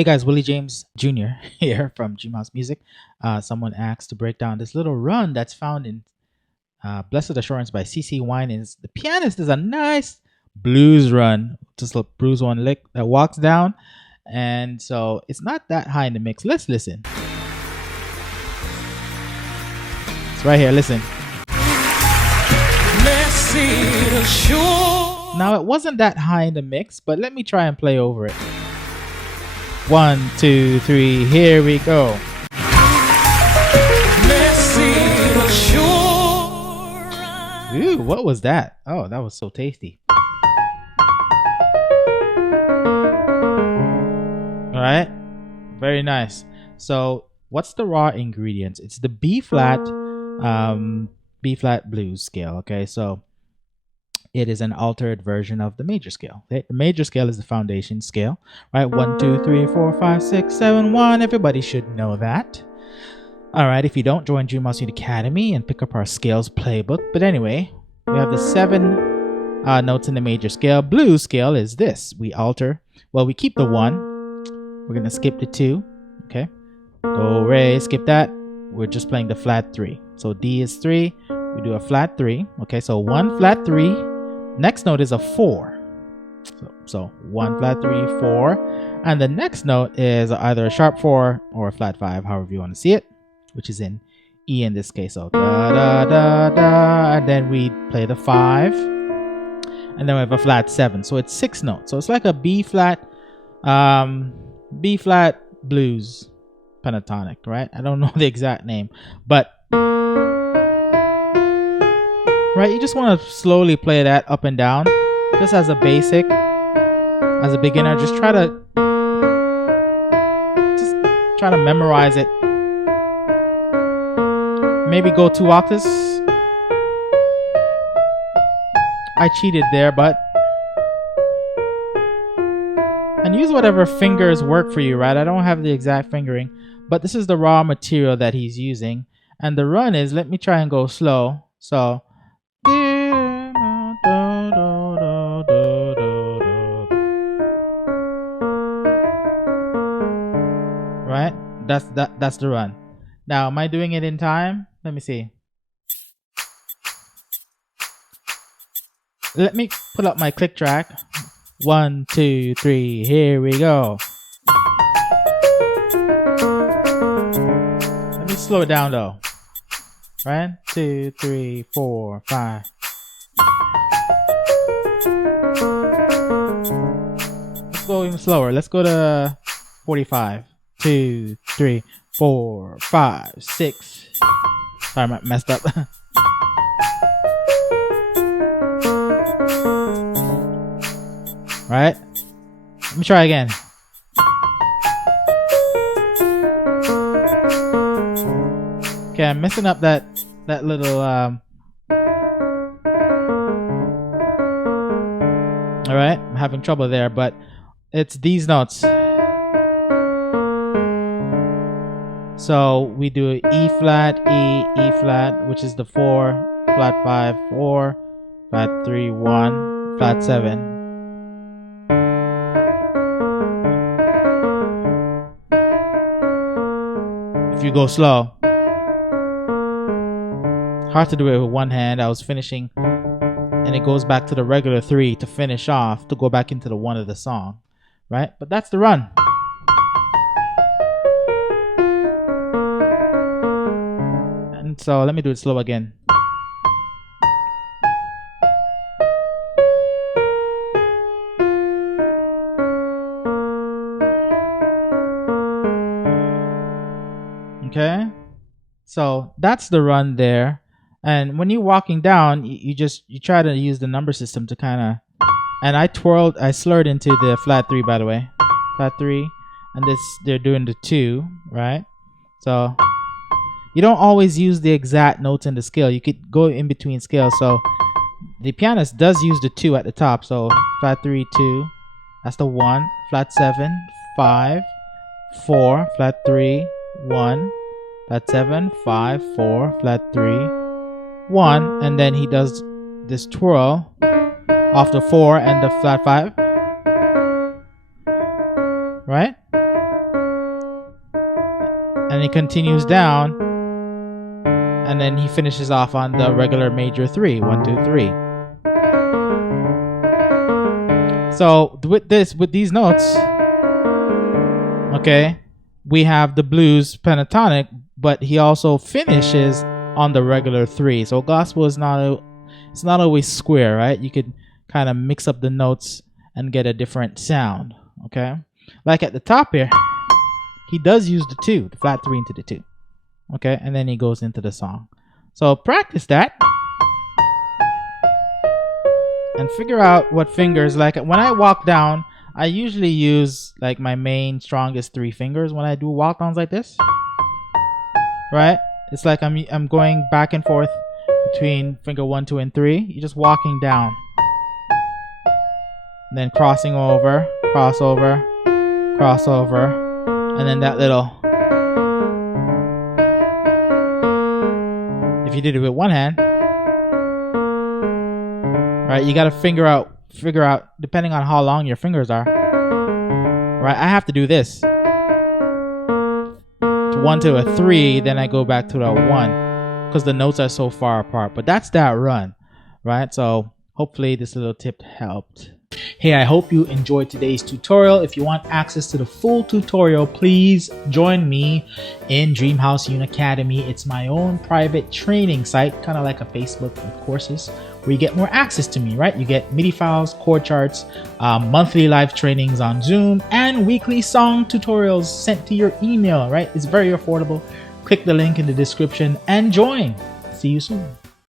Hey guys, Willie James Jr. here from DreamHouse Music. Someone asked to break down this little run that's found in Blessed Assurance by CC Winans. The pianist does a nice blues run, just a blues one lick that walks down. And so it's not that high in the mix. Let's listen. It's right here, listen. Now it wasn't that high in the mix, but let me try and play over it. 1, 2, 3, here we go. Ooh, what was that? Oh, that was so tasty. All right, very nice. So what's the raw ingredients? It's the B flat blues scale. Okay, so it is an altered version of the major scale. The major scale is the foundation scale, right? 1, 2, 3, 4, 5, 6, 7, 1. Everybody should know that. All right, if you don't, join DreamHouse Unicademy and pick up our scales playbook. But anyway, we have the 7 notes in the major scale. Blues scale is this. We alter, well, we keep the 1. We're going to skip the 2, okay? Do, re, skip that. We're just playing the flat 3. So D is 3. We do a flat 3. Okay, so 1 flat 3. Next note is a 4. So 1 flat 3, 4. And the next note is either a sharp 4 or a flat 5, however you want to see it, which is in E in this case. So da da da da. And then we play the 5. And then we have a flat 7. So it's 6 notes. So it's like a B flat blues pentatonic, right? I don't know the exact name, but right, you just want to slowly play that up and down, just as a basic, as a beginner. Just try to memorize it. Maybe go 2 octaves. I cheated there, but and use whatever fingers work for you, right? I don't have the exact fingering, but this is the raw material that he's using, and the run is. Let me try and go slow. So. Right, that's the run. Now, am I doing it in time? Let me see. Let me pull up my click track. 1, 2, 3, here we go. Let me slow it down though. Right, 2, 3, 4, 5. Let's go even slower. Let's go to 45. 2, 3, 4, 5, 6. Sorry, I messed up. Right? Let me try again. Okay, I'm messing up that little all right, I'm having trouble there, but it's these notes. So we do E flat, E flat, which is the 4, flat 5, 4, flat 3, 1, flat 7. If you go slow, hard to do it with one hand. I was finishing, and it goes back to the regular 3 to finish off, to go back into the 1 of the song, right? But that's the run. So let me do it slow again. Okay, so that's the run there. And when you're walking down, you try to use the number system to kind of. And I slurred into the flat 3, by the way, flat 3, and this they're doing the 2, right? So. You don't always use the exact notes in the scale. You could go in between scales. So the pianist does use the 2 at the top. So flat 3, 2. That's the 1. Flat 7, 5, 4. Flat 3, 1. Flat 7, 5, 4. Flat 3, 1. And then he does this twirl off the 4 and the flat 5. Right? then he continues down, and then he finishes off on the regular major 3, 1 2 3. So with these notes, okay, we have the blues pentatonic, but he also finishes on the regular 3. So gospel is it's not always square, right? You could kind of mix up the notes and get a different sound, okay? Like at the top here, he does use the 2, the flat 3 into the 2, okay? And then he goes into the song. So practice that and figure out what fingers. Like when I walk down, I usually use like my main strongest 3 fingers when I do walk downs like this, right? It's like I'm going back and forth between finger 1, 2, and 3. You're just walking down, and then crossing over, cross over, cross over, and then that little. If you did it with one hand, right? You got to figure out depending on how long your fingers are, right? I have to do this. 1 to a 3, then I go back to the 1 because the notes are so far apart. But that's that run, right? So hopefully this little tip helped. Hey, I hope you enjoyed today's tutorial. If you want access to the full tutorial, please join me in DreamHouse Unicademy. It's my own private training site, kind of like a Facebook with courses, where you get more access to me, right? You get MIDI files, chord charts, monthly live trainings on Zoom, and weekly song tutorials sent to your email, right? It's very affordable. Click the link in the description and join. See you soon.